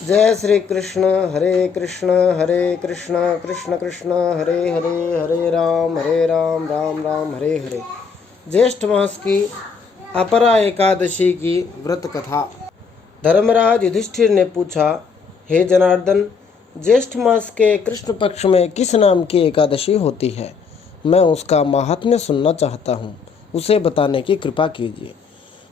जय श्री कृष्ण। हरे कृष्ण कृष्ण कृष्ण हरे हरे, हरे राम राम राम हरे हरे। ज्येष्ठ मास की अपरा एकादशी की व्रत कथा। धर्मराज युधिष्ठिर ने पूछा, हे जनार्दन, ज्येष्ठ मास के कृष्ण पक्ष में किस नाम की एकादशी होती है? मैं उसका महात्म्य सुनना चाहता हूँ, उसे बताने की कृपा कीजिए।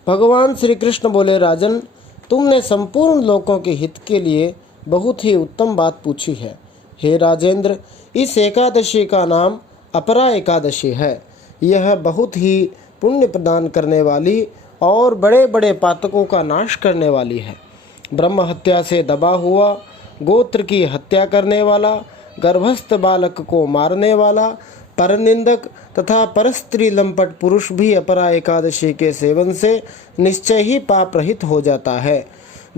भगवान श्री कृष्ण बोले, राजन, तुमने संपूर्ण लोकों के हित के लिए बहुत ही उत्तम बात पूछी है। हे राजेंद्र, इस एकादशी का नाम अपरा एकादशी है। यह बहुत ही पुण्य प्रदान करने वाली और बड़े बड़े पातकों का नाश करने वाली है। ब्रह्म हत्या से दबा हुआ, गोत्र की हत्या करने वाला, गर्भस्थ बालक को मारने वाला, परनिंदक तथा परस्त्री लंपट पुरुष भी अपरा एकादशी के सेवन से निश्चय ही पाप रहित हो जाता है।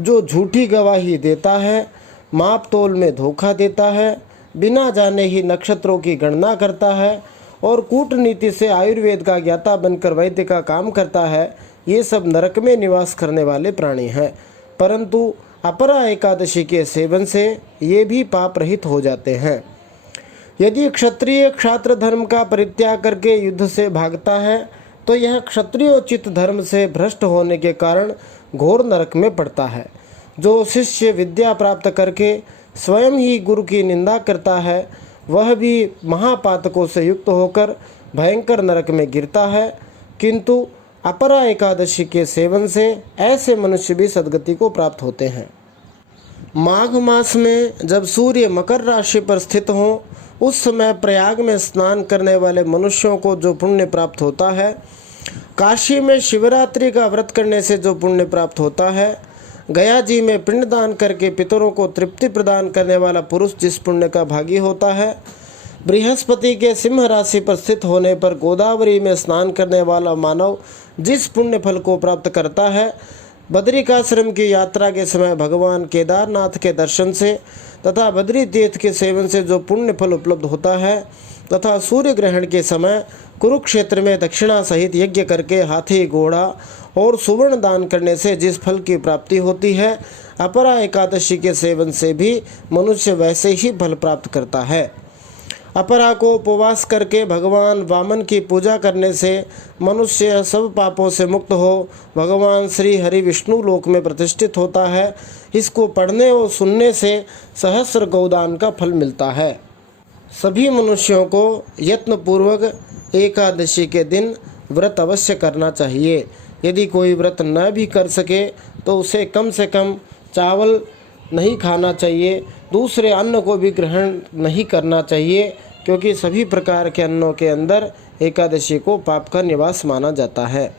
जो झूठी गवाही देता है, माप तोल में धोखा देता है, बिना जाने ही नक्षत्रों की गणना करता है और कूटनीति से आयुर्वेद का ज्ञाता बनकर वैद्य का काम करता है, ये सब नरक में निवास करने वाले प्राणी हैं। परंतु अपरा एकादशी के सेवन से ये भी पाप रहित हो जाते हैं। यदि क्षत्रिय क्षात्र धर्म का परित्याग करके युद्ध से भागता है तो यह क्षत्रियोचित धर्म से भ्रष्ट होने के कारण घोर नरक में पड़ता है। जो शिष्य विद्या प्राप्त करके स्वयं ही गुरु की निंदा करता है, वह भी महापातकों से युक्त होकर भयंकर नरक में गिरता है। किंतु अपरा एकादशी के सेवन से ऐसे मनुष्य भी सद्गति को प्राप्त होते हैं। माघ मास में जब सूर्य मकर राशि पर स्थित हो, उस समय प्रयाग में स्नान करने वाले मनुष्यों को जो पुण्य प्राप्त होता है, काशी में शिवरात्रि का व्रत करने से जो पुण्य प्राप्त होता है, गया जी में पिंडदान करके पितरों को तृप्ति प्रदान करने वाला पुरुष जिस पुण्य का भागी होता है, बृहस्पति के सिंह राशि पर स्थित होने पर गोदावरी में स्नान करने वाला मानव जिस पुण्य फल को प्राप्त करता है, बद्रिकाश्रम की यात्रा के समय भगवान केदारनाथ के दर्शन से तथा बद्री तीर्थ के सेवन से जो पुण्य फल उपलब्ध होता है, तथा सूर्य ग्रहण के समय कुरुक्षेत्र में दक्षिणा सहित यज्ञ करके हाथी, घोड़ा और सुवर्ण दान करने से जिस फल की प्राप्ति होती है, अपरा एकादशी के सेवन से भी मनुष्य वैसे ही फल प्राप्त करता है। अपरा को उपवास करके भगवान वामन की पूजा करने से मनुष्य सब पापों से मुक्त हो भगवान श्री हरि विष्णु लोक में प्रतिष्ठित होता है। इसको पढ़ने और सुनने से सहस्र गौदान का फल मिलता है। सभी मनुष्यों को यत्नपूर्वक एकादशी के दिन व्रत अवश्य करना चाहिए। यदि कोई व्रत न भी कर सके तो उसे कम से कम चावल नहीं खाना चाहिए, दूसरे अन्न को भी ग्रहण नहीं करना चाहिए, क्योंकि सभी प्रकार के अन्नों के अंदर एकादशी को पाप का निवास माना जाता है।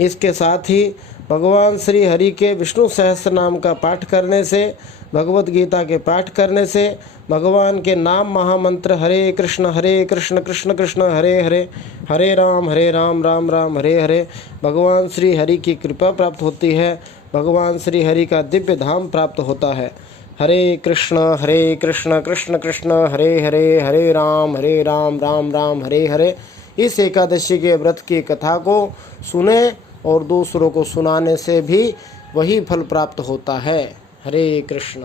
इसके साथ ही भगवान श्री हरि के विष्णु सहस्त्र नाम का पाठ करने से, भगवत गीता के पाठ करने से, भगवान के नाम महामंत्र हरे कृष्ण कृष्ण कृष्ण हरे हरे, हरे राम राम राम हरे हरे, भगवान श्री हरि की कृपा प्राप्त होती है। भगवान श्री हरि का दिव्य धाम प्राप्त होता है। हरे कृष्ण कृष्ण कृष्ण हरे हरे, हरे राम राम राम हरे हरे। इस एकादशी के व्रत की कथा को सुने और दूसरों को सुनाने से भी वही फल प्राप्त होता है। हरे कृष्ण।